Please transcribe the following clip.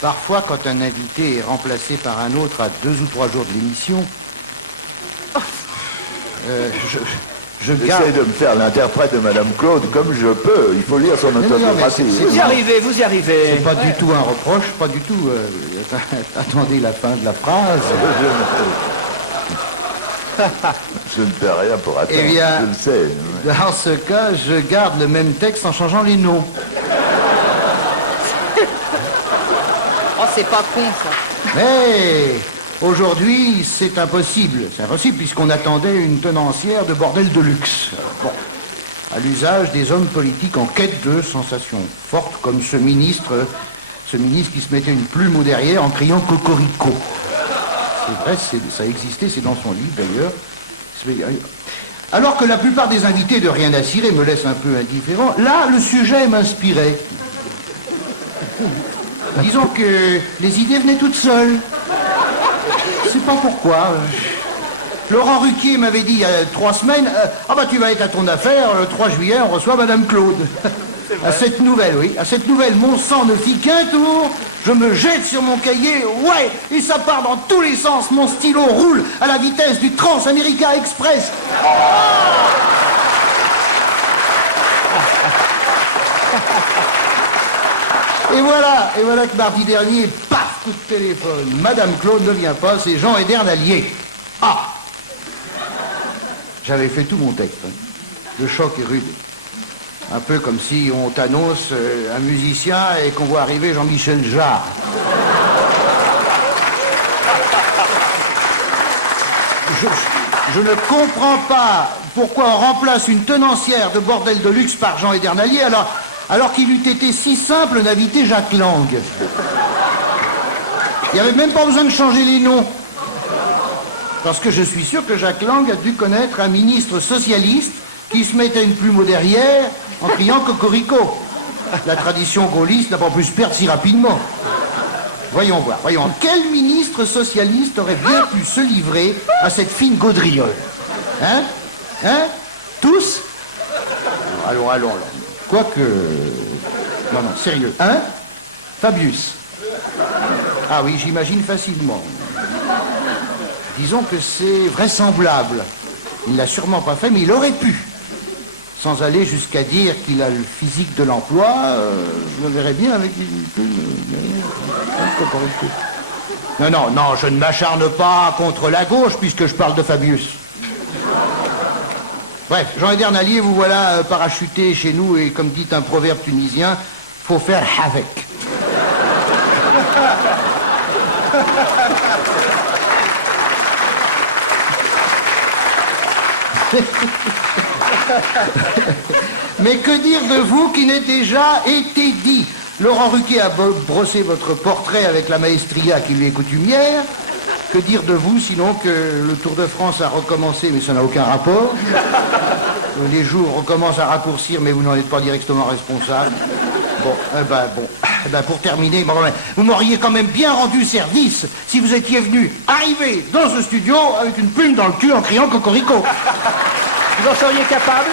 Parfois, quand un invité est remplacé par un autre à 2 ou 3 jours de l'émission, je garde... J'essaie de me faire l'interprète de Madame Claude comme je peux. Il faut lire son autobiographie. Vous y arrivez, vous y arrivez. C'est pas du tout un reproche, pas du tout. Attendez la fin de la phrase. Je ne fais rien pour attendre, Eh bien, je le sais. Dans ce cas, je garde le même texte en changeant les noms. Oh, c'est pas con, ça. Mais aujourd'hui, c'est impossible. C'est impossible puisqu'on attendait une tenancière de bordel de luxe. Bon, à l'usage des hommes politiques en quête de sensations fortes, comme ce ministre qui se mettait une plume au derrière en criant cocorico. C'est vrai, ça existait, c'est dans son livre d'ailleurs. Alors que la plupart des invités de Rien à cirer me laissent un peu indifférent, là, le sujet m'inspirait. Disons que les idées venaient toutes seules. Je sais pas pourquoi. Laurent Ruquier m'avait dit il y a 3 semaines, ah bah tu vas être à ton affaire, le 3 juillet on reçoit Madame Claude. À cette nouvelle, oui, à cette nouvelle, mon sang ne fit qu'un tour, je me jette sur mon cahier, ouais, et ça part dans tous les sens, mon stylo roule à la vitesse du Transamerica Express. Et voilà que mardi dernier, paf, coup de téléphone. Madame Claude ne vient pas, c'est Jean Edernalier. Ah! J'avais fait tout mon texte. Hein. Le choc est rude. Un peu comme si on t'annonce un musicien et qu'on voit arriver Jean-Michel Jarre. Je ne comprends pas pourquoi on remplace une tenancière de bordel de luxe par Jean Edernalier alors qu'il eût été si simple d'inviter Jacques Lang. Il n'y avait même pas besoin de changer les noms. Parce que je suis sûr que Jacques Lang a dû connaître un ministre socialiste qui se mettait une plume au derrière en criant cocorico. La tradition gaulliste n'a pas pu se perdre si rapidement. Voyons voir, voyons. Quel ministre socialiste aurait bien pu se livrer à cette fine gaudriole? Hein? Hein? Tous? Allons. Quoique... Non, sérieux. Hein? Fabius. Ah oui, j'imagine facilement. Disons que c'est vraisemblable. Il ne l'a sûrement pas fait, mais il aurait pu. Sans aller jusqu'à dire qu'il a le physique de l'emploi, je me verrais bien avec une plume. Non, je ne m'acharne pas contre la gauche puisque je parle de Fabius. Bref, Jean Edernalier, vous voilà parachuté chez nous et comme dit un proverbe tunisien, faut faire avec. Mais que dire de vous qui n'ait déjà été dit? Laurent Ruquier a brossé votre portrait avec la maestria qui lui est coutumière. Que dire de vous sinon que le Tour de France a recommencé, mais ça n'a aucun rapport. Les jours recommencent à raccourcir, mais vous n'en êtes pas directement responsable. Bon, pour terminer, vous m'auriez quand même bien rendu service si vous étiez venu arriver dans ce studio avec une plume dans le cul en criant cocorico. Vous en seriez capable?